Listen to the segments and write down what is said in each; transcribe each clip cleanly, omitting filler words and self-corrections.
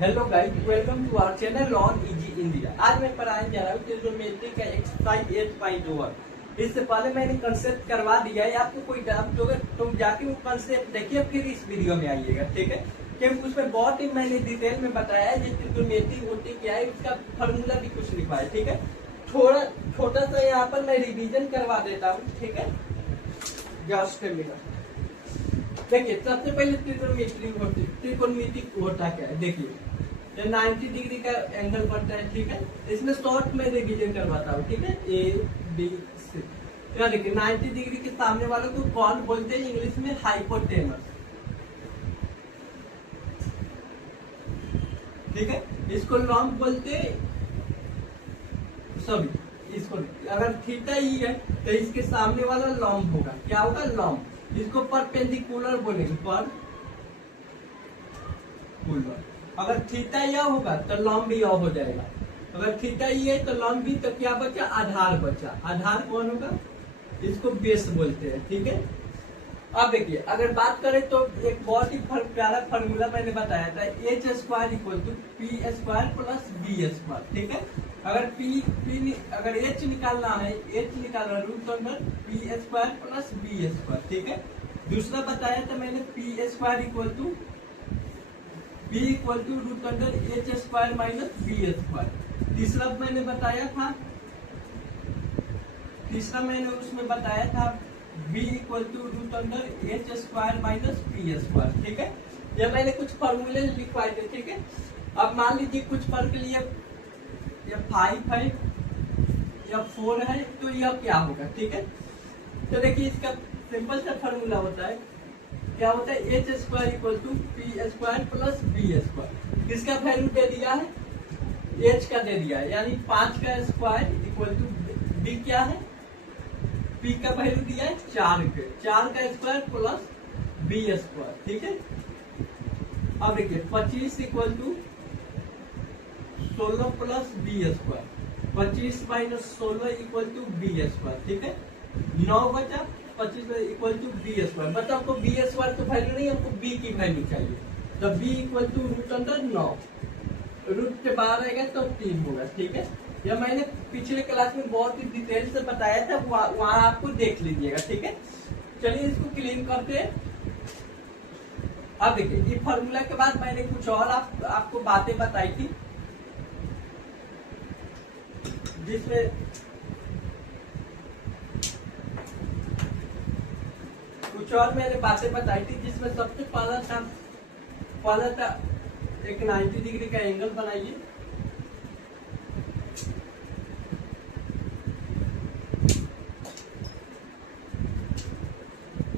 Hello guys, welcome to our channel on easy India. आज मैं पढ़ाने जा रहा हूँ ट्रिग्नोमेट्री का एक्सरसाइज 8.1। इससे पहले मैंने कंसेप्ट करवा दिया है। आपको कोई डाउट होगा तो जाके वो कंसेप्ट देखिए, फिर इस वीडियो में आइएगा, ठीक है। क्योंकि उसमें बहुत ही मैंने डिटेल में बताया है ट्रिग्नोमेट्री होती क्या है, उसका फॉर्मूला भी कुछ लिखा है, ठीक है। थोड़ा छोटा सा यहाँ पर मैं रिवीजन करवा देता हूँ, ठीक है। Just a minute. देखिए, सबसे पहले त्रिकोणमिति होता क्या है, देखिए ये 90 डिग्री का एंगल बनता है, ठीक है। इसमें शॉर्ट में रिवीजन करवाता हूँ, ठीक है। ए बी सी, देखिए 90 डिग्री के सामने वाले को कौन बोलते हैं इंग्लिश में? हाइपोटेनस, ठीक है। इसको लॉन्ग बोलते, सॉरी इसको, अगर थीटा ही है तो इसके सामने वाला लॉन्ग होगा, क्या होगा? लॉन्ग। इसको परपेंडिकुलर बोलेंगे, परपेंडिकुलर। अगर थीटा यह होगा तो लॉन्ग भी यह हो जाएगा। अगर थीटा ये है तो लॉन्ग भी, तो क्या बचा? आधार बचा। आधार कौन होगा? इसको बेस बोलते हैं, ठीक है। अब देखिए, अगर बात करें तो एक बहुत ही प्यारा फॉर्मूला मैंने बताया था, H square equal to P square plus B square, ठीक है। अगर एच निकालना है, एच निकालना root under P square plus B square, ठीक है। दूसरा बताया था मैंने P square equal to B equal to root under H square minus B square. तीसरा मैंने उसमें बताया था B equal to root under H square minus B square, ठीक है। ये मैंने कुछ फॉर्मूले लिखवाए थे, ठीक है। अब मान लीजिए कुछ फर्क लिए, या 5 है या 4 है, तो यह क्या होगा, ठीक है। तो देखिए, इसका सिंपल सा फॉर्मूला होता है, क्या होता है? H square equal to P square plus B square. किसका वैल्यू दे दिया है? एच का दे दिया है, यानी 5 का स्क्वायर इक्वल टू बी क्या है? पी का वैल्यू दिया है 4 के, 4 का स्क्वायर प्लस बी स्क्वायर, ठीक है। अब देखिए 25 equal to 16 plus B square, 25 minus 16 equal to B square, ठीक है। 9 बचा, 25 equal to B square. But हमको बी स्क्वायर तो वैल्यू नहीं, हमको बी की वैल्यू चाहिए। तो B equal to root under 9, root के बाहर आएगा तो 3 होगा, ठीक है। यह मैंने पिछले क्लास में बहुत ही डिटेल से बताया था, वहां आपको देख लीजिएगा, ठीक है। चलिए इसको क्लीन करते हैं। अब देखिए, ये फॉर्मूला के बाद मैंने कुछ और आपको बातें बताई थी, जिसमें कुछ और मैंने बातें बताई थी, जिसमें सबसे पहला था एक 90 डिग्री का एंगल बनाइए।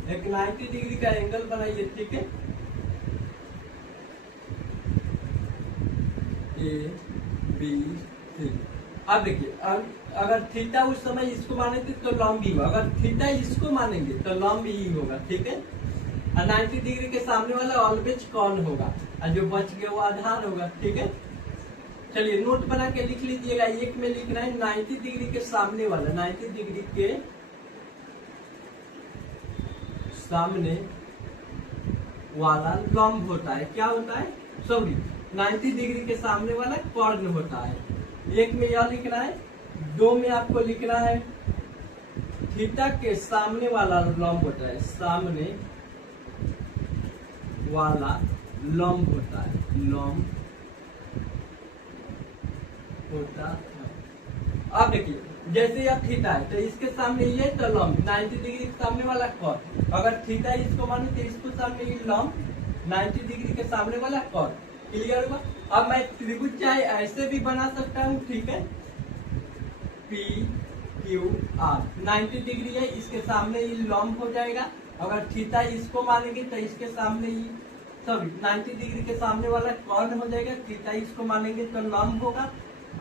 एक 90 डिग्री का एंगल बनाइए, ठीक है। A B C. अब देखिए, अगर थीटा उस समय इसको मानेंगे तो लॉन्ग ही होगा, अगर थीटा इसको मानेंगे तो लॉन्ग ही होगा, ठीक है। और 90 डिग्री के सामने वाला ऑलवेज कौन होगा, और जो बच गया वो आधार होगा, ठीक है। चलिए नोट बना के लिख लीजिएगा। एक में लिखना है 90 डिग्री के सामने वाला, 90 डिग्री के सामने वाला लंब होता है, क्या होता है? सॉरी, 90 डिग्री के सामने वाला कर्ण होता है। एक में यह लिखना है, 2 में आपको लिखना है थीटा के सामने वाला लंब होता है, सामने वाला लंब होता है, लंब होता है। अब देखिए, जैसे यह थीटा है तो इसके सामने ये तो लंब 90 डिग्री के सामने वाला कर्ण। अगर थीटा इसको माने तो इसको सामने ये लंब 90 डिग्री के सामने वाला कर्ण। क्लियर हुआ? अब मैं त्रिभुज चाहे ऐसे भी बना सकता हूँ, ठीक है। पी क्यू आर 90 डिग्री है, इसके सामने ये लंब हो जाएगा। अगर थीटा इसको मानेंगे तो इसके सामने ही, सॉरी 90 डिग्री के सामने वाला कर्ण हो जाएगा। थीटा इसको मानेंगे तो लंब होगा,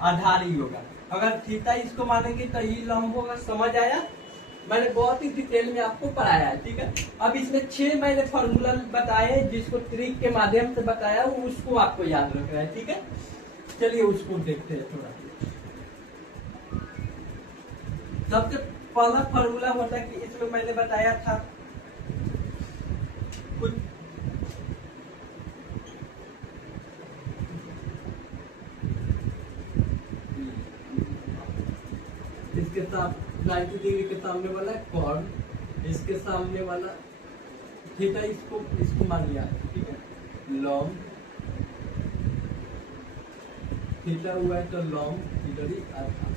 आधार ही होगा। अगर थीटा इसको मानेंगे तो ये लंब होगा। समझ आया? मैंने बहुत ही डिटेल में आपको पढ़ाया है, ठीक है। अब इसमें 6 मैंने फॉर्मूला बताए, जिसको ट्रिक के माध्यम से बताया, उसको आपको याद रखना है, ठीक है। चलिए उसको देखते हैं थोड़ा। सबसे पहला फॉर्मूला होता है कि इसमें मैंने बताया था कुछ इसके साथ 90 डिग्री के सामने वाला कॉर्ड, इसके सामने वाला थीटा, इसको मान लिया, ठीक है। लॉन्ग थीटा हुआ है तो लॉन्ग इधर ही आधा,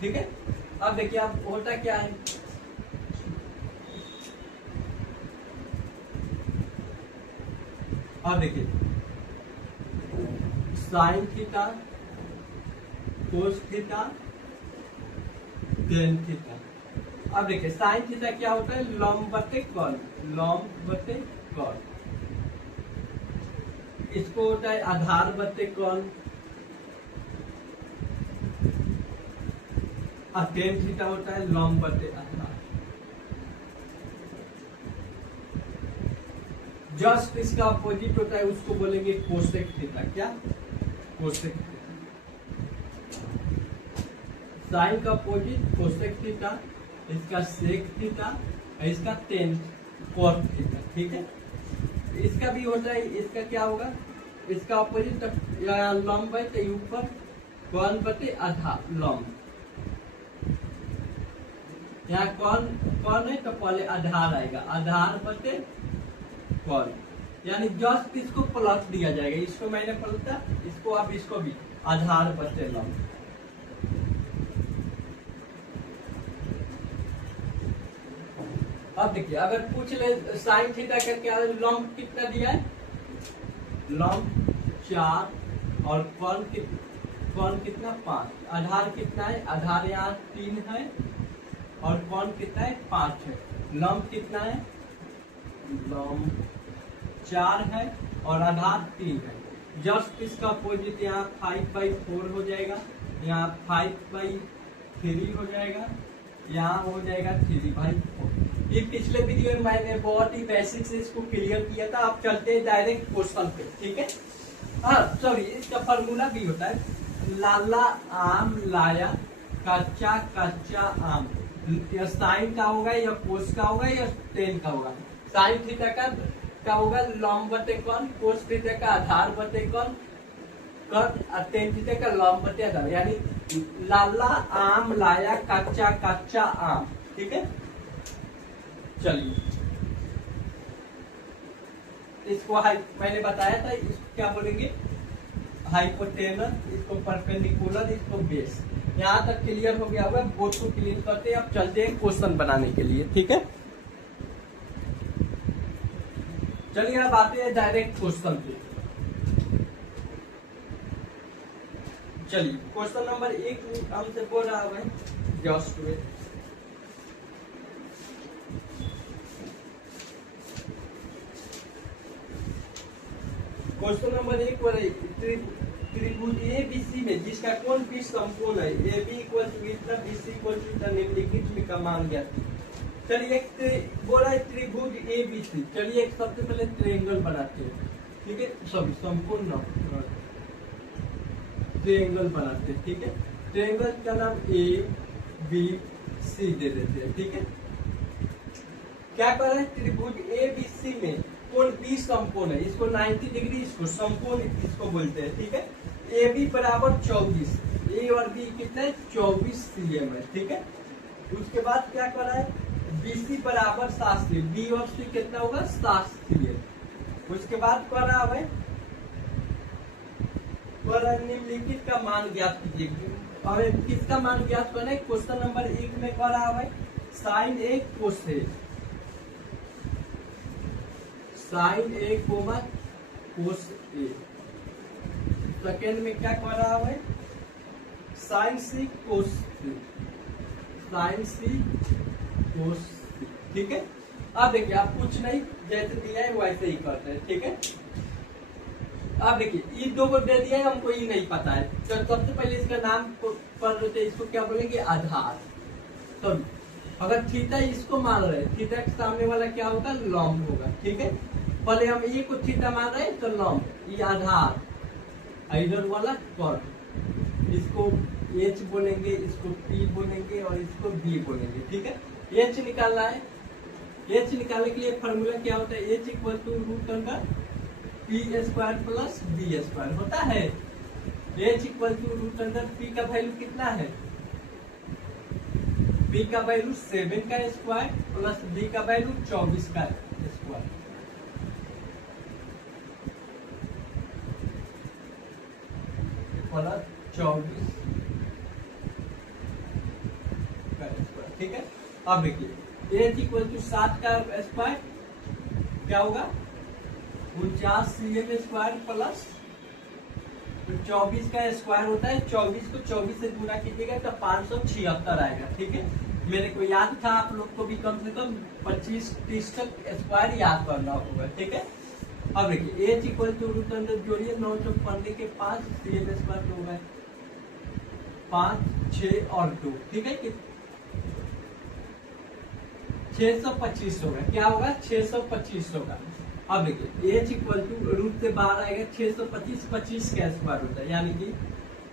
ठीक है। अब देखिए अब होता क्या है, अब देखिए sign theta, cos theta, tan theta. अब देखिए साइन थीटा क्या होता है, लॉन्ग बटे कॉन, लॉन्ग बटे कॉन। इसको होता है आधार बटे कॉन, और टेन थीटा होता है लॉन्ग बटे आधार। जस्ट इसका अपोजिट होता है, उसको बोलेंगे कोसेक थीटा। क्या? Cosec theta. साइन का अपोजिट कोसेक थीटा, इसका सेक थीटा, इसका टेन कॉट थीटा, ठीक है। इसका भी होता है, इसका क्या होगा, इसका अपोजिट लंब है तो ऊपर कौन बटे आधा लंब। यहाँ कौन है तो पहले आधार आएगा, आधार बटे कौन, यानी जस्ट इसको प्लस दिया जाएगा, इसको मैंने पलटा, इसको अब इसको भी आधार बटे लंब। अब देखिए अगर पूछ ले साइन थीटा का क्या लंब कितना दिया है, लंब 4 और कौन कितना 5, आधार कितना है, आधार यहाँ 3 है और कौन कितना है 5 है। लंब कितना है, लंब 4 है और आधार 3 है। जस्ट इसका अपोजिट यहाँ 5/4 हो जाएगा, यहाँ 5/3 हो जाएगा, यहाँ हो जाएगा 3/4। ये पिछले वीडियो में मैंने बहुत ही बेसिक से इसको क्लियर किया था। आप चलते हैं डायरेक्ट क्वेश्चन पे, ठीक है। हाँ सॉरी, इसका फॉर्मूला भी होता है, लाला आम लाया कच्चा कच्चा आम। या साइन का होगा या कोस का होगा या टेन का होगा। साइन थीटा का होगा लंब बटे कौन, कोस थीटा का आधार बटे कौन, टेन थीटा का लंब बटे आधार, यानी लाला आम लाया कच्चा कच्चा आम, ठीक है। चलिए इसको मैंने बताया था, इसको क्या बोलेंगे, हाइपोटेनस, इसको परपेंडिकुलर, इसको बेस। यहाँ तक क्लियर हो गया होगा, बोर्ड को क्लियर करते हैं। अब चलते हैं क्वेश्चन बनाने के लिए, ठीक है। चलिए अब आते हैं डायरेक्ट क्वेश्चन पे। चलिए क्वेश्चन नंबर 1 हमसे बोल रहा है जस्ट वेट। क्वेश्चन नंबर 1 त्रिभुज ABC में जिसका कोण भी समकोण है, AB = इतना, BC = इतना, निम्नलिखित में का मान ज्ञात। चलिए एक बोला है त्रिभुज ABC। चलिए एक सबसे पहले ट्रायंगल बनाते हैं, ठीक है, सॉरी समकोण ना, ट्रायंगल बनाते हैं, ठीक है। ट्रायंगल का नाम ABC दे देते हैं, ठीक है। क्या कर रहे हैं, त्रिभुज ABC में कोण B समकोण है, इसको 90 डिग्री, इसको समकोण इसको बोलते हैं, ठीक है। AB बराबर 24, A और B कितना है 24 cm है, ठीक है। उसके बाद क्या कर रहा है, BC बराबर 7 cm, B और C कितना होगा 7 cm। उसके बाद कर रहा है निम्नलिखित का मान ज्ञात कीजिए। और किसका मान ज्ञात करना है, क्वेश्चन नंबर 1 में कर रहा है sine A cos A, sine A comma cos A। Second में क्या कर रहा है, sine C cos C, sine C cos C, ठीक है। अब देखिए आप कुछ नहीं, जैसे दिया है वैसे ही करते हैं, ठीक है। अब देखिए ये 2 को दे दिया है, हमको ये नहीं पता है, तो सबसे पहले इसका नाम पढ़ लेते हैं, इसको क्या बोलेंगे आधार। तो अगर थीटा इसको मान रहे हैं, थीटा के सामने वाला क्या होगा, लंब होगा, ठीक है। पहले हम ये को थीटा मान रहे हैं तो लंब, ये आधार, इधर वाला कॉर्ड, इसको H बोलेंगे, इसको P बोलेंगे और इसको B बोलेंगे, ठीक है। H निकालना है, H निकालने के लिए फॉर्मूला क्या होता है, H = √P² + B² होता है। H = √P का वैल्यू कितना है बी का वैल्यू 7 का स्क्वायर प्लस बी का वैल्यू 24 का स्क्वायर प्लस 24 का स्क्वायर। ठीक है, अब देखिए एच इक्वल टू 7 का स्क्वायर क्या होगा 49 cm स्क्वायर प्लस 24 का स्क्वायर होता है, 24 को 24 से गुणा कीजिएगा तो 576 आएगा। ठीक है, मेरे को याद था, आप लोग को भी कम से कम 25-30 तक स्क्वायर याद करना होगा। ठीक है, अब देखिए H equal to root under जोड़िए 9 चौक 15 के 5 cm स्क्वायर तो होगा 5 6 और 2। ठीक है, कि 625 होगा, क्या होगा 625 होगा। अब देखिए एच इक्वल टू रूट से बाहर आएगा 625, 25 का स्क्वायर होता है यानी कि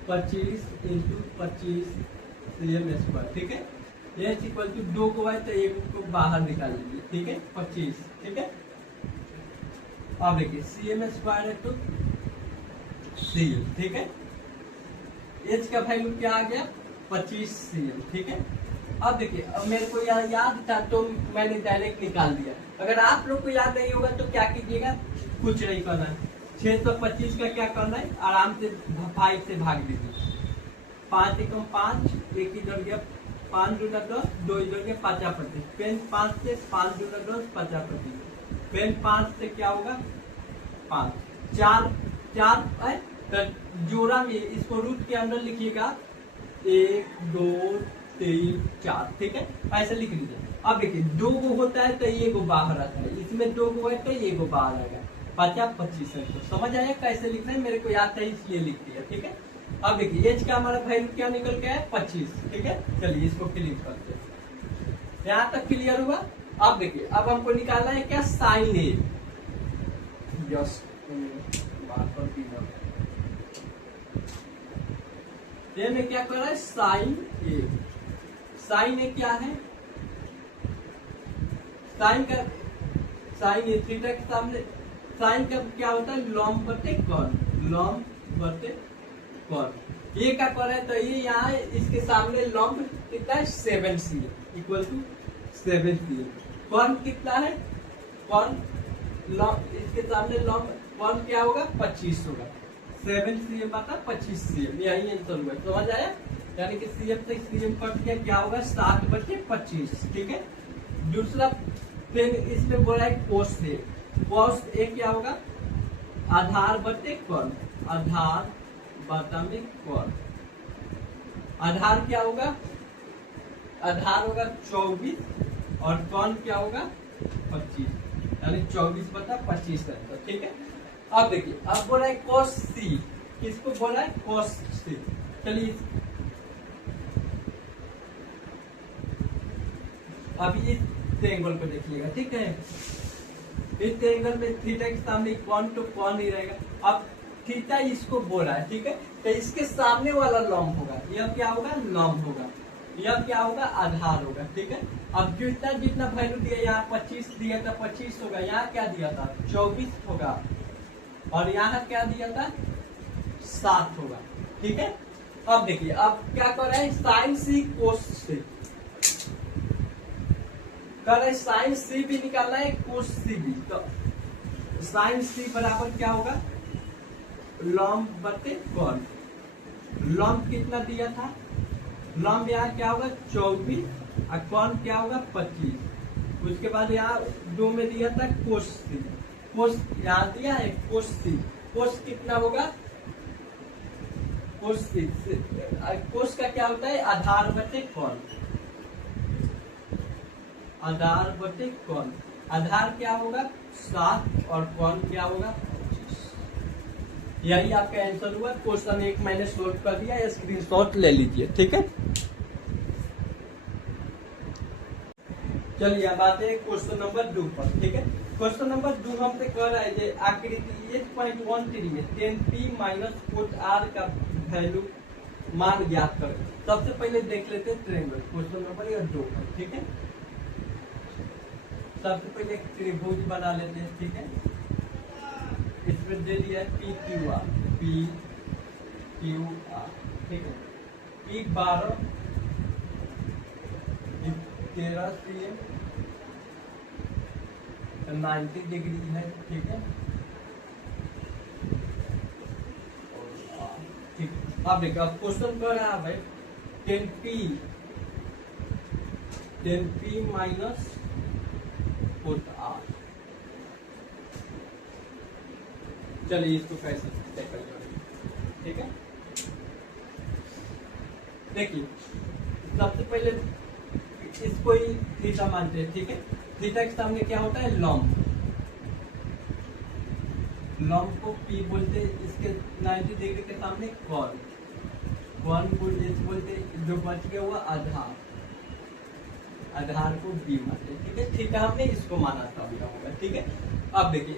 25 इंटू 25 cm स्क्वायर। ठीक है, एच इक्वल टू 2 को आए तो 1 को बाहर निकाल लीजिए। ठीक है, 25। ठीक है, अब देखिए cm स्क्वायर है तो cm। ठीक है, एच का वैल्यू क्या आ गया 25 cm। ठीक है, अब देखिए अब मेरे को याद था तो मैंने डायरेक्ट निकाल दिया। अगर आप लोग को याद नहीं होगा तो क्या कीजिएगा, कुछ नहीं करना है, 625 का क्या करना है, आराम से 5 से भाग दीजिए। 5 एकम 5, 1 इधर गया 5 दूना 10, 2 इधर गया 50%। पेन 5 से 5 दूना 10 50%। पेन 5 से क्या होगा 5 4 4 तो जोड़ा में इसको रूट के अंदर लिखिएगा 1 2 3 4। ठीक है, ऐसे लिख लीजिए। अब देखिए 2 को होता है तो ये को बाहर आता है, इसमें 2 को है तो ये को बाहर आएगा 50-25 है। तो समझ आया कैसे लिखना है, मेरे को याद था इसलिए लिख दिया। ठीक है, अब देखिए एच का हमारा वैल्यू क्या निकल के है 25। ठीक है, चलिए इसको क्लियर करते हैं। यहाँ तक क्लियर हुआ। अब देखिए अब हमको निकालना है क्या साइन ए। यस, ये में क्या कर रहा है साइन ए। साइन ए क्या है, साइन ए थीटा के सामने साइन का क्या होता है लॉम्ब बटे कॉन, लॉम्ब बटे कॉन। ये क्या कर रहा है तो ये यहाँ इसके सामने लॉम्ब कितना है 7 cm इक्वल टू 7 cm। कॉन कितना है, कॉन लॉम्ब इसके सामने लॉम्ब कॉन क्या होगा 25 होगा, 7 cm बटा 25 cm, यही आंसर हुआ। समझ आया, यानी कि cm से cm कट गया, क्या होगा 7/25। ठीक है, दूसरा फिर इसमें बोला है कोस ए। कोस ए क्या होगा आधार बटे कौन, आधार बटा में कौन। आधार क्या होगा, आधार होगा 24 और कौन क्या होगा 25, यानी 24/25 है। ठीक है, अब देखिए अब बोला है कोस सी, किसको बोला है कोस सी। चलिए अभी इस ट्रायंगल को देखिएगा। ठीक है, इस ट्रायंगल में थीटा के सामने कौन तो कौन ही रहेगा। अब थीटा इसको बोला है। ठीक है, तो इसके सामने वाला लॉम्ब होगा, यह क्या होगा लॉम्ब होगा, यह क्या होगा आधार होगा। ठीक है, अब जितना जितना वैल्यू दिया, यहाँ 25 दिया था 25 होगा, यहाँ क्या दिया था 24 होगा और यहाँ क्या दिया था 7 होगा। ठीक है, अब देखिए अब क्या कर रहे हैं साइन सी कोस सी कर रहे, साइन सी भी निकालना है कोस सी भी। तो साइन सी बराबर क्या होगा लॉम्ब बटे कॉन। लॉम्ब कितना दिया था, लॉम्ब यहाँ क्या होगा 24 और कॉन क्या होगा 25। उसके बाद यहाँ 2 में दिया था कोस सी, कोस यहाँ दिया है कोस सी। कोस कितना होगा कोस सी, कोस का क्या होता है आधार बटे कॉन, आधार बटे कौन। आधार क्या होगा 7 और कौन क्या होगा 25। यही आपका आंसर हुआ। क्वेश्चन 1 मैंने सोल्व कर दिया, स्क्रीनशॉट ले लीजिए। ठीक है, चलिए अब आते हैं क्वेश्चन नंबर 2 पर। ठीक है, क्वेश्चन नंबर 2 हमसे कह रहा है कि आकृति 8.13 में 10p माइनस 4r का वैल्यू मान ज्ञात करें। सबसे पहले देख लेते हैं ट्रायंगल, क्वेश्चन नंबर 2 पर। ठीक है, सबसे पहले एक त्रिभुज बना लेते हैं। ठीक है, इसमें दे दिया है P Q R, P Q R. ठीक है, पी 12 13 CM 90 डिग्री है, ठीक है। ठीक, अब देखो अब क्वेश्चन कर रहा है भाई 10P माइनस पुट R। चलिए इसको कैसे टैकल करेंगे, ठीक है। देखिए सबसे पहले इसको ही थीटा मानते हैं, ठीक है। थीटा के सामने क्या होता है, लॉम्ब। लॉम्ब को P बोलते हैं, इसके 90 डिग्री के सामने कॉन बोलते हैं, जो बच गया हुआ आधार, आधार को B मानते हैं, ठीक है। थीटा हमने इसको माना था अभी होगा, ठीक है। अब देखिए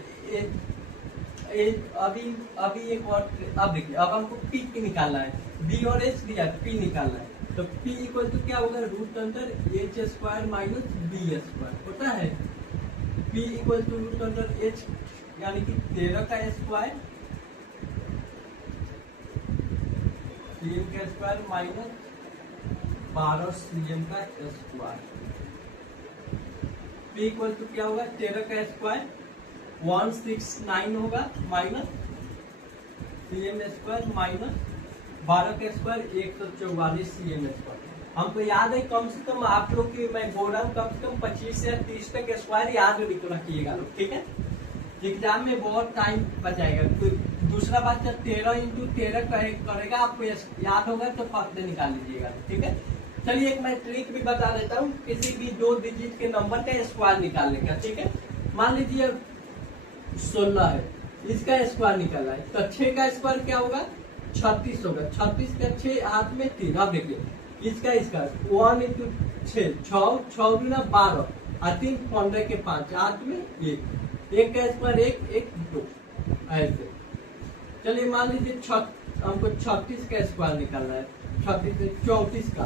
अभी एक और, अब देखिए अब हमको P की निकालना है, B और H दिया P निकालना है, तो P इक्वल टू क्या होगा, root under H square minus B square होता है। P equal to root under H यानी कि 13 का स्क्वायर CM का स्क्वायर माइनस 12 CM का स्क्वायर। P इक्वल टू क्या होगा, 13 का स्क्वायर 169 होगा माइनस CM स्क्वायर माइनस 12 का स्क्वायर 144 CM स्क्वायर। हमको याद है कम से कम आप लोग की मैं बोल रहा हूँ कम से कम 25 से 30 तक स्क्वायर याद रखिएगा लोग, ठीक है। एग्जाम में बहुत टाइम बचाएगा। तो दूसरा बात जब 13 इंटू 13 करेगा आपको याद होगा तो फर्क निकाल लीजिएगा, ठीक है। चलिए एक मैं ट्रिक भी बता देता हूँ, किसी भी 2 डिजिट के नंबर का स्क्वायर निकालने का, ठीक है। मान लीजिए 16 है, इसका स्क्वायर निकालना है, तो 6 का स्क्वायर क्या होगा, 36 होगा। 36 का 6 हाथ में 3। अब देखिए इसका 1 इंटू 6 6 गुना 12 और 3 15 के 5 हाथ में 1 का स्क्वायर 1 2 ऐसे। चलिए मान लीजिए हमको 36 का स्क्वायर निकालना है, 34 का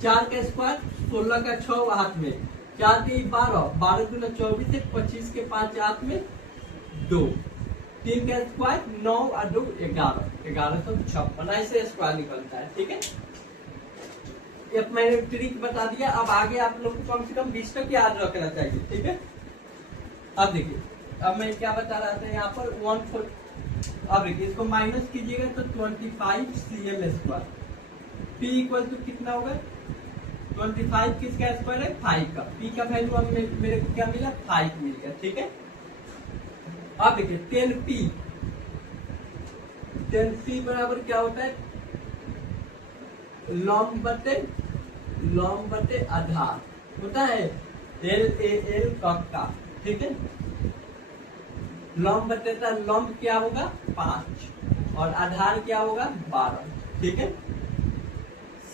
4 का स्क्वायर 16 का 6 हाथ में 4 के 12 गुना 24 से 25 के 5 हाथ में 2 3 का स्क्वायर 9 और 2 1156 ऐसे स्क्वायर निकलता है, ठीक है। एक मैंने ट्रिक बता दिया, अब आगे आप लोग को कम से कम 20 तक याद रखना चाहिए, ठीक है। अब देखिए अब मैं क्या बता रहा था यहाँ पर 1/4। अब देखिए इसको माइनस कीजिएगा तो 25 CM square. P equal to कितना होगा, 25 किसका स्क्वायर है, 5 का। P का वैल्यू अब मेरे को क्या मिला, 5 मिल गया, ठीक है। अब देखिए 10P बराबर क्या होता है, लॉम्ब बटे आधार होता है, LAL का, ठीक है। लॉम्ब बटेटा लॉम्ब क्या होगा 5 और आधार क्या होगा 12, ठीक है।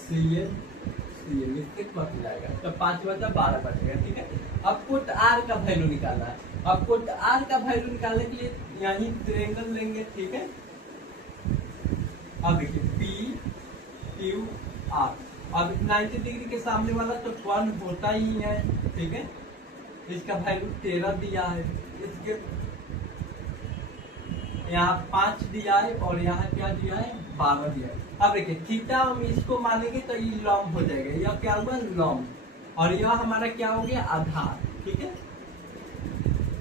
CM इससे कट जाएगा तो 5 बचा 12 बचेगा, ठीक है। अब पुट R का वैल्यू निकालना है। अब पुट R का वैल्यू निकालने के लिए यही ट्रायंगल लेंगे, ठीक है। अब देखिए P Q R, अब 90 डिग्री के सामने वाला तो 1 होता ही है, ठीक है। इसका वैल्यू 13 दिया है, इसके यहाँ 5 दिया है और यहाँ क्या दिया है 12 दिया है। अब देखिए थीटा हम इसको मानेंगे तो ये लॉम्ब हो जाएगा, यह क्या होगा लॉम्ब, और यह हमारा क्या हो गया आधार, ठीक है।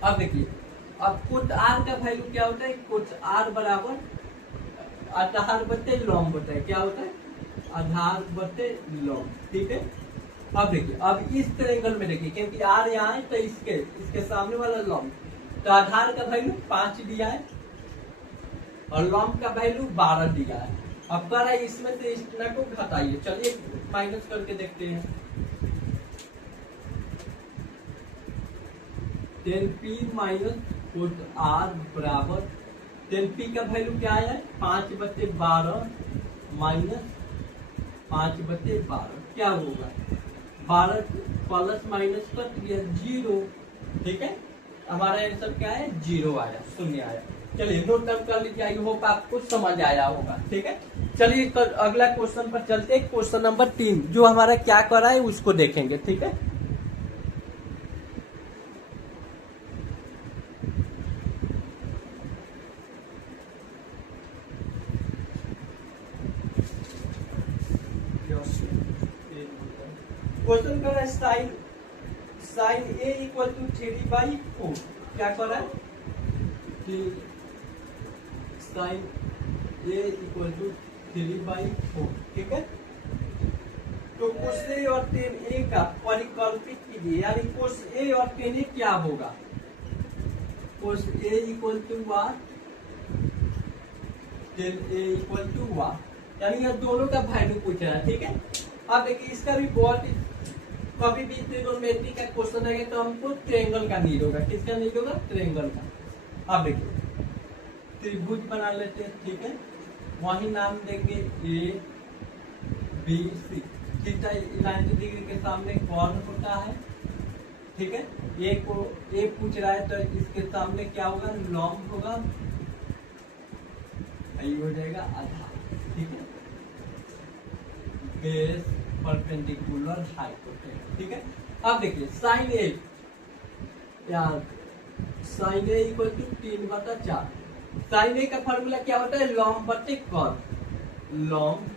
अब देखिए अब कुट R का वैल्यू क्या होता है, कुट R बराबर आधार बटे लॉम्ब होता है, क्या होता है आधार बटे लॉम्ब, ठीक है। अब देखिए अब इस ट्रायंगल में देखिए क्योंकि R यहाँ है तो इसके सामने वाला लॉम्ब, तो आधार का वैल्यू 5 दिया है और लॉम्ब का वैल्यू 12 दिया है। अब कर रहा है इसमें से इतना को घटाइए, चलिए माइनस करके देखते हैं। 10P माइनस पुट R बराबर 10P का वैल्यू क्या है 5 बटे 12 माइनस 5 बटे 12 क्या होगा 12 प्लस माइनस कट गया 0, ठीक है। हमारा आंसर क्या है 0 आया, 0 आया। चलिए नोट डाउन कर लीजिए, आई होप आपको समझ आया होगा, ठीक है। चलिए अगला क्वेश्चन पर चलते हैं, क्वेश्चन नंबर 3 जो हमारा क्या कर रहा है उसको देखेंगे, ठीक है। क्वेश्चन कर रहा है sine sine A equal to 3/4 क्या कर रहा है कि साइन ए इक्वल टू 3/4 ठीक है। तो कोस ए और टेन ए का परिकल्पित कीजिए, यानी कोस ए और टेन ए क्या होगा। Cos A equal to what, tan A equal to what, यानी यह दोनों का वैल्यू पूछ रहा है ठीक है। अब देखिए इसका भी बहुत कभी भी ट्रिग्नोमेट्री का क्वेश्चन आएगा तो हमको ट्रायंगल का नीड होगा। किसका नीड होगा? ट्रायंगल का। अब देखिए त्रिभुज बना लेते हैं ठीक है, वही नाम देंगे A B C. Theta 90 degree के सामने कौन होता है ठीक है। ए को ए पूछ रहा है तो इसके सामने क्या होगा? लंब होगा, ये हो जाएगा आधार ठीक है। बेस परपेंडिकुलर हाइपोटेनस ठीक है। अब देखिए साइन ए, यार sine A equal to 3/4। Sine A का फॉर्मूला क्या होता है? लॉम्ब बटे कॉन। लॉम्ब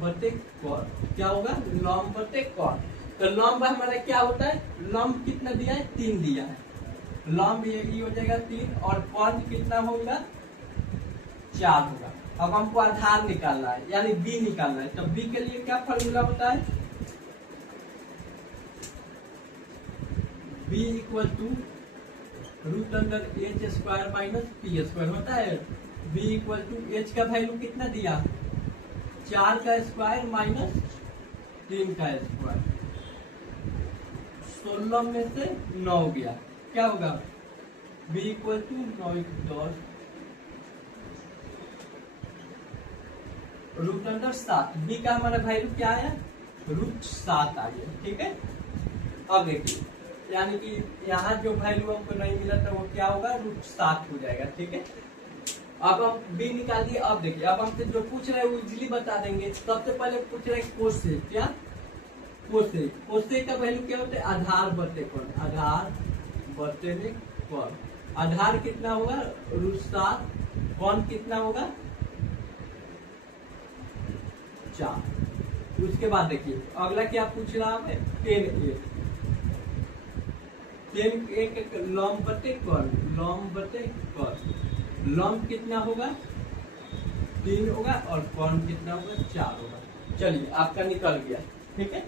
बटे कॉन क्या होगा? लॉम्ब बटे कॉन। तो लॉम्ब हमारा क्या होता है? लॉम्ब कितना दिया है? 3 दिया है। लॉम्ब ये हो जाएगा 3 और कॉन कितना होगा? 4 होगा। अब हमको आधार निकालना है यानी बी निकालना है, तो बी के लिए क्या फॉर्मूला होता है? B equal to √(h² - p² होता है। b इक्वल टू h का वैल्यू कितना दिया? 4 का स्क्वायर माइनस 3 का स्क्वायर, 16 में से 9 गया, क्या होगा? b equal to 9 √7। b का हमारा वैल्यू क्या आया? √7 आ गया ठीक है। अब देखिए यानी कि यहाँ जो वैल्यू हमको नहीं मिला था वो क्या होगा? √7 हो जाएगा ठीक है। अब हम b निकाल दिए। अब देखिए अब हमसे जो पूछ रहे हैं वो इजीली बता देंगे। सबसे पहले पूछ रहे हैं कोसेक, क्या? कोसेक। कोसेक का वैल्यू क्या होता है? आधार बटे कोण। आधार बटे में कोण। आधार कितना होगा? √7। कोण कितना होगा? 4। उसके बाद देखिए अगला क्या पूछ रहा है? tan a। tan a के लॉम्ब बटे कोण। लॉम्ब बटे कोण। लॉम्ब कितना होगा? 3 होगा और कोण कितना होगा? 4 होगा। चलिए आपका निकल गया ठीक है,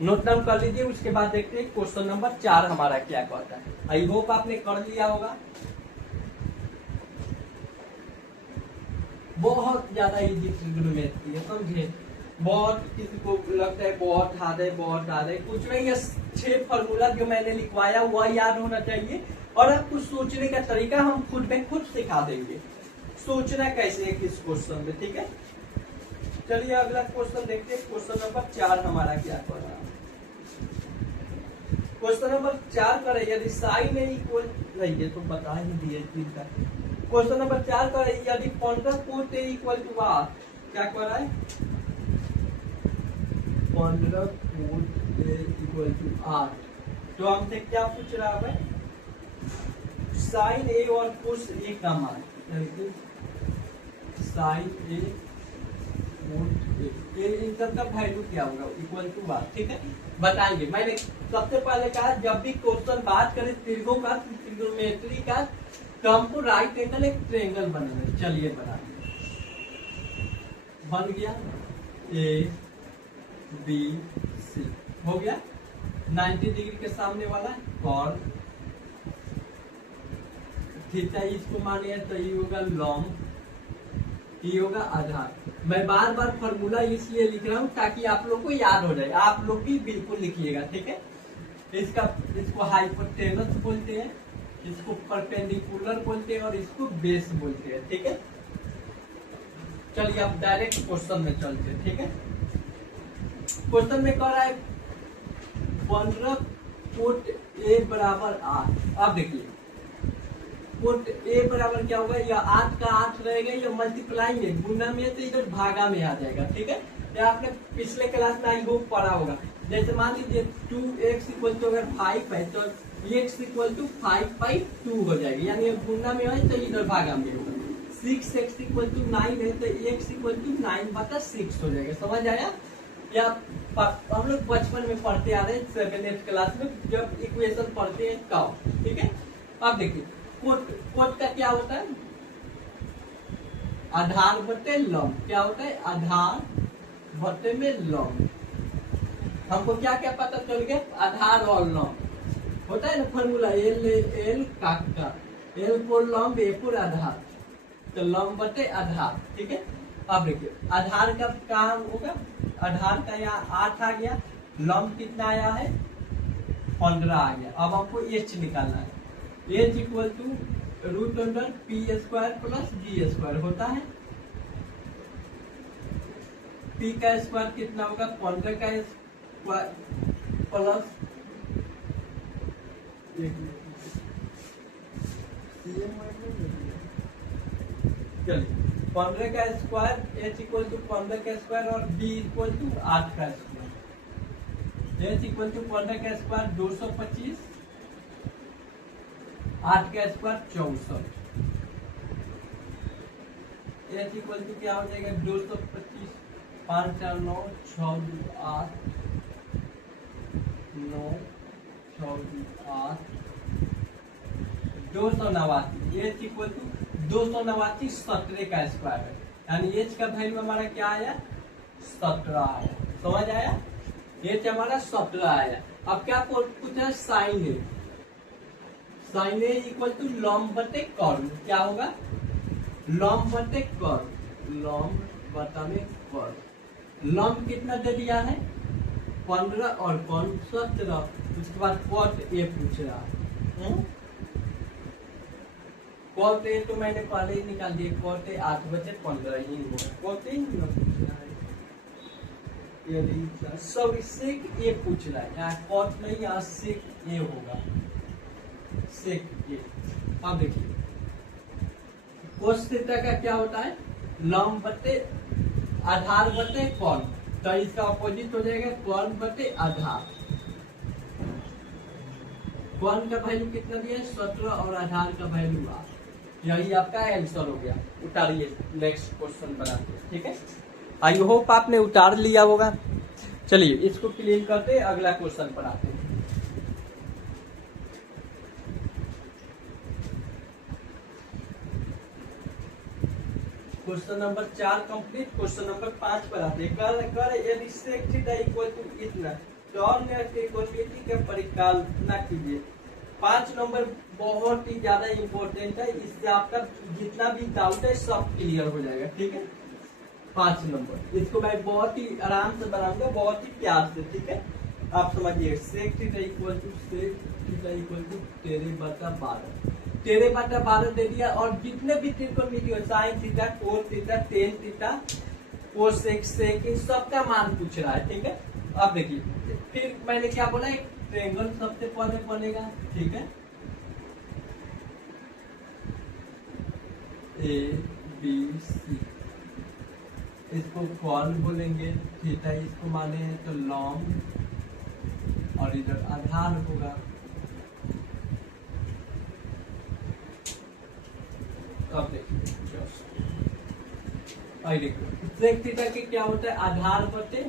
नोट डाउन कर लीजिए। उसके बाद देखते हैं क्वेश्चन नंबर 4 हमारा क्या कहता है। आई होप आपने कर लिया होगा। बहुत ज्यादा इजी ट्रिग्नोमेट्री है समझे। बहुत किसी को लगता है बहुत हार्ड है, बहुत हार्ड है, कुछ नहीं है। 6 फॉर्मूला जो मैंने लिखवाया वह याद होना चाहिए और अब कुछ सोचने का तरीका हम खुद में खुद सिखा देंगे। सोचना कैसे है किस क्वेश्चन में ठीक है। चलिए अगला क्वेश्चन देखते हैं। क्वेश्चन नंबर 4 हमारा क्या कर रहा है। क्वेश्चन नंबर 4 करे यदि साइन ए इक्वल नहीं, ये तो बता ही दिए का। क्वेश्चन नंबर 4 करे यदि 15 cot A equal to R, क्या कर रहा है? 15 cot A equal to R. तो हमसे क्या पूछ रहा है? साइन ए और कोस ए का मान, साइन ए कोट ए, इन सब का वैल्यू क्या होगा? इक्वल टू आर ठीक है। बताएंगे। मैंने सबसे पहले कहा जब भी क्वेश्चन बात करें त्रिभुजों का, ट्रिग्नोमेट्री का, तो हमको राइट एंगल एक ट्रायंगल बनाना। चलिए बना बन गया। ए बी सी हो गया। 90 डिग्री के सामने वाला कॉन। थीटा इसको मानिए तो ये होगा लॉम्ब, ये होगा आधार। मैं बार बार फॉर्मूला इसलिए लिख रहा हूँ ताकि आप लोग को याद हो जाए। आप लोग भी बिल्कुल लिखिएगा ठीक है। इसको हाइपोटेनस बोलते हैं, इसको परपेंडिकुलर बोलते हैं और इसको बेस बोलते हैं ठीक है। चलिए अब डायरेक्ट क्वेश्चन में चलते हैं ठीक है। क्वेश्चन में कह रहा है 15 कोट ए बराबर 8। अब देखिए कोट ए बराबर क्या होगा? या 8 का 8 रहेगा, या मल्टीप्लाई में गुना में तो इधर भागा में आ जाएगा ठीक है। या आपने पिछले क्लास में आई होप पढ़ा होगा। जैसे मान लीजिए 2x इक्वल टू अगर 5 है तो x इक्वल टू 5/2 हो जाएगी, यानी गुना में है तो इधर भागा में होगा। 6x इक्वल टू 9 है तो x इक्वल टू 9/6 हो जाएगा। समझ आया? या हम लोग बचपन में पढ़ते आ रहे हैं 7th क्लास में जब इक्वेशन पढ़ते हैं तब, ठीक है। अब देखिए कोट का क्या होता है, आधार बटे लंब। क्या होता है, आधार बटे में लंब। हमको क्या क्या पता चल गया, आधार और लंब होता है ना फॉर्मूला, एल का एल को लंब ए को आधार, तो लंब बटे आधार, ठीक है। अब देखिए आधार का काम होगा, आधार का यहाँ 8 आ गया, लंब कितना आया है 15 आ गया। अब आपको एच निकालना है, H equal to √π² plus g² होता है। p का स्क्वायर कितना होगा 15 का स्क्वायर प्लस चलिए 15 का स्क्वायर, h इक्वल टू 15 का स्क्वायर और b इक्वल टू 8 का स्क्वायर। h इक्वल टू 15 का स्क्वायर 225, 8 का स्क्वायर 64। h इक्वल टू क्या हो जाएगा 225, 5 4 9 6 2 8 9 6 2 8 289। h इक्वल टू 289 17 का स्क्वायर है, यानी h का वैल्यू हमारा क्या आया 17 आया। समझ आया, h हमारा 17 आया। अब क्या पूछा साइन है, साइन ए इक्वल टू लंब बटे कर्ण। क्या होगा लंब बटे कर्ण, लंब बटा में कर्ण। लंब कितना दे दिया है 15 और कर्ण 17। उसके बाद कॉट ए पूछ रहा है, कॉट ए तो मैंने पहले ही निकाल दिया, कॉट ए 8 बचे 15 ही होगा, कॉट ए पूछ रहा है। सॉरी सेक ए पूछ रहा है, यहाँ कॉट नहीं यहाँ सेक ए होगा, सेक ए। अब देखिए कोस थीटा का क्या होता है लंब बटे आधार बटे कर्ण, तो इसका अपोजिट हो जाएगा कर्ण बटे आधार। कर्ण का वैल्यू कितना दिया 17 और आधार का वैल्यू 8। यही आपका आंसर हो गया। उतारिए नेक्स्ट क्वेश्चन बनाते हैं, ठीक है। आई होप आपने उतार लिया होगा। चलिए इसको क्लीन करते अगला क्वेश्चन पढ़ाते हैं। Question number 4 complete. Question number 5 पर आते हैं। कर यदि सेक थीटा इक्वल टू इतना, टर्न इक्वलिटी का परिकल्पना कीजिए। 5 नंबर बहुत ही ज्यादा इंपॉर्टेंट है, इससे आपका जितना भी डाउट है सब क्लियर हो जाएगा, ठीक है। 5 नंबर इसको मैं बहुत ही आराम से बनाऊंगा, बहुत ही प्यार से, ठीक है। आप समझिए सेक थीटा इक्वल टू 13/12 13/12 दे दिया, और जितने भी त्रिकोणमिति हो sine theta cos theta tan theta cosec sec इन सबका मान पूछ रहा है, ठीक है। अब देखिए फिर मैंने क्या बोला, एक ट्रायंगल सबसे पहले बनेगा, ठीक है। ए बी सी, इसको कॉर्न बोलेंगे, थीटा इसको माने हैं तो लॉन्ग, और इधर आधार होगा। अब देखिए सेक थीटा के क्या होता है आधार बटे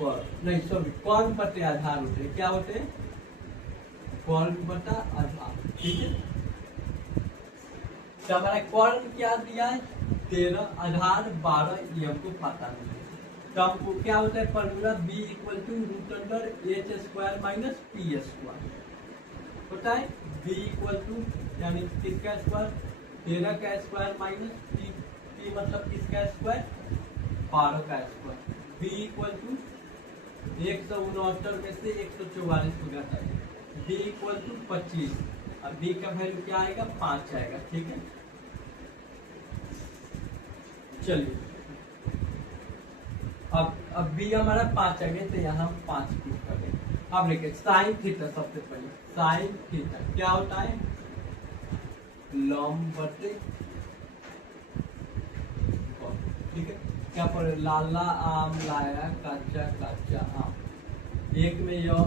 नहीं सॉरी कॉर्न बटे आधार होते हैं। क्या होते हैं कॉर्न बटा आधार, ठीक है। तो हमारा कॉर्न क्या दिया है 13, आधार 12, ये हमको पता नहीं है। तो हमको क्या होता है formula b equal to √h² minus p² होता है। b इक्वल टू यानी किसका स्क्वायर 13 का स्क्वायर माइनस p मतलब किसका स्क्वायर 12 का स्क्वायर। b इक्वल टू 169 में से 144 को घटाएं, b इक्वल टू 25, अब b का वैल्यू क्या आएगा 5 आएगा, ठीक है। चलिए अब b हमारा 5 आ गया, तो यहाँ 5 पुट कर देंगे। अब देखिए साइन थीटा, सबसे पहले साइन थीटा क्या होता है लंब बटे, ठीक है। क्या पढ़े लाला आम लाया कच्चा कच्चा आम, एक में यह,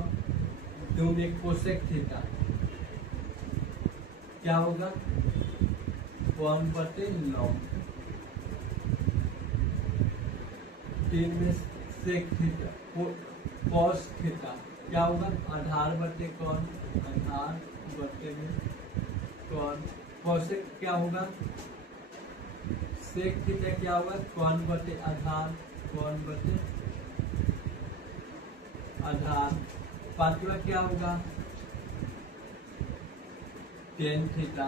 दो में कोसेक थीटा, क्या होगा 1 बटे लंब, 3 में सेक थीटा कॉस थीटा क्या होगा, आधार बटे कौन, आधार बटे में कौन, कॉसेक क्या होगा, सेक थीटा क्या होगा, कौन बटे आधार, कौन बटे आधार। पांचवा क्या होगा, tan theta,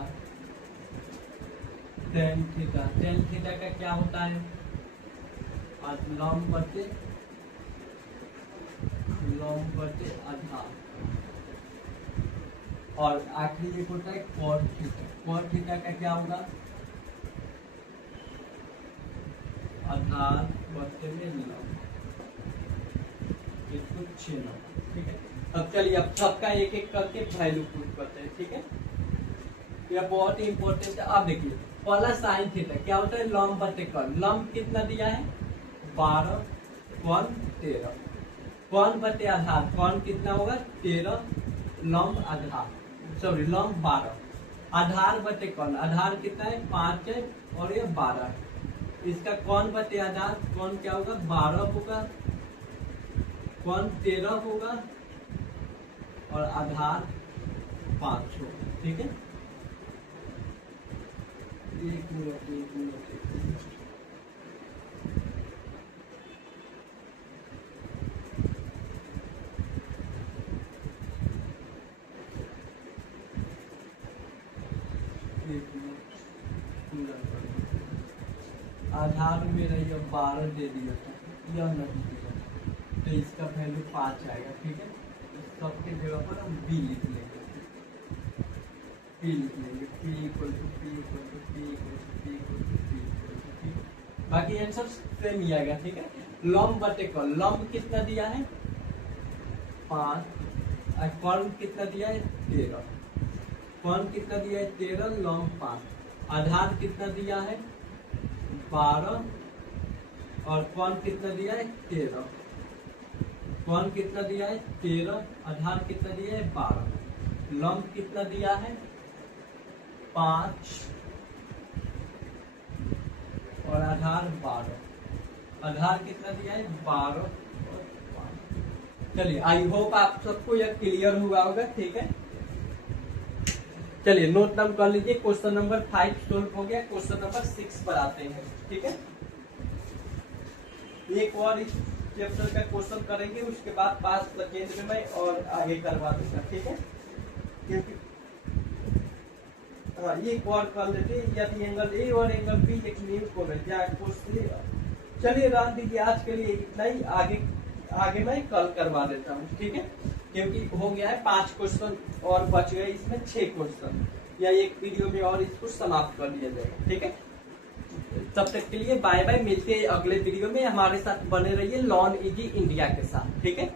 tan theta, tan theta का क्या होता है, लंब बटे आधार। और आखिरी एक होता है कॉट थीटा, कॉट थीटा का क्या होगा, आधार बटे में लंब। इसको छेना, ठीक है। अब चलिए अब सबका एक एक करके वैल्यू प्रूफ करते हैं, ठीक है। यह बहुत ही इंपॉर्टेंट है। अब देखिए पहला साइन थीटा क्या होता है, लंब बटे कौन, लंब कितना दिया है 12, कौन 13, कौन बटे आधार, कौन कितना होगा 13, लंब आधार सॉरी लंब 12, आधार बटे कौन, आधार कितना है 5 है और ये 12 है। इसका कौन बटे आधार, कौन क्या होगा 12 होगा, कौन 13 होगा और आधार 5 होगा, ठीक है। एक मिनट आधार मेरा ये 12 दे दिया था, यह नहीं दिया, तो इसका वैल्यू 5 आएगा, ठीक है। सबके जगह पर हम बी लिख लेंगे, पी लिख लेंगे, P equal to P equal to P equal to P equal to P equal to, ठीक है। बाकी आंसर सेम ही आएगा, ठीक है। लंब बटे कौन, लंब कितना दिया है 5 और कौन कितना दिया है 13, कौन कितना दिया है 13, लंब 5, आधार कितना दिया है 12 और कौन कितना दिया है 13, कौन कितना दिया है 13, आधार कितना दिया है 12, लंब कितना दिया है 5 और आधार 12, आधार कितना दिया है 12 और 5। चलिए आई होप आप सबको यह क्लियर हुआ होगा, ठीक है। चलिए नोट डाउन कर लीजिए, क्वेश्चन नंबर 5 सोल्व हो गया, क्वेश्चन नंबर 6 पर आते हैं, ठीक है। एक और इस चैप्टर का क्वेश्चन करेंगे, उसके बाद 5 सेकेंड में मैं और आगे करवा दूंगा, ठीक है। क्योंकि हाँ एक और कर लेते हैं, यदि एंगल ए और एंगल बी एक न्यू को चलिए रख दीजिए, आज के लिए इतना ही, आगे मैं कल करवा देता हूँ, ठीक है। क्योंकि हो गया है 5 क्वेश्चन और बच गए इसमें 6 क्वेश्चन, या एक वीडियो में और इसको समाप्त कर दिया जाएगा, ठीक है। तब तक के लिए बाय बाय, मिलते हैं अगले वीडियो में, हमारे साथ बने रहिए लॉन इजी इंडिया के साथ, ठीक है।